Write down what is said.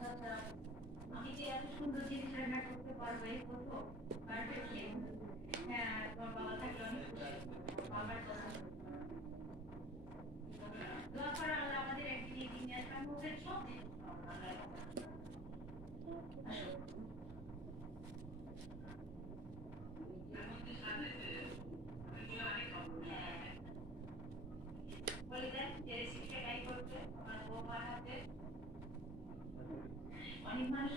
আচ্ছা, আমি যে এত সুন্দর জিনিস রান্না করতে পারবো এই বলবো পারফেক্টলি। হ্যাঁ, তোমার বাবা থাকলে অনেক খুশি হতো। বাবার কথা দোয়া করো আল্লাহ আমাদের একদিন এই দিনে সম্মুখে সব জিনিস পাবো আল্লাহর রহমতে। আসো। হ্যাঁ, বলে দেন যে রেসিপিটা ট্রাই করতে আমার বৌমার হাতে অনেক মানুষ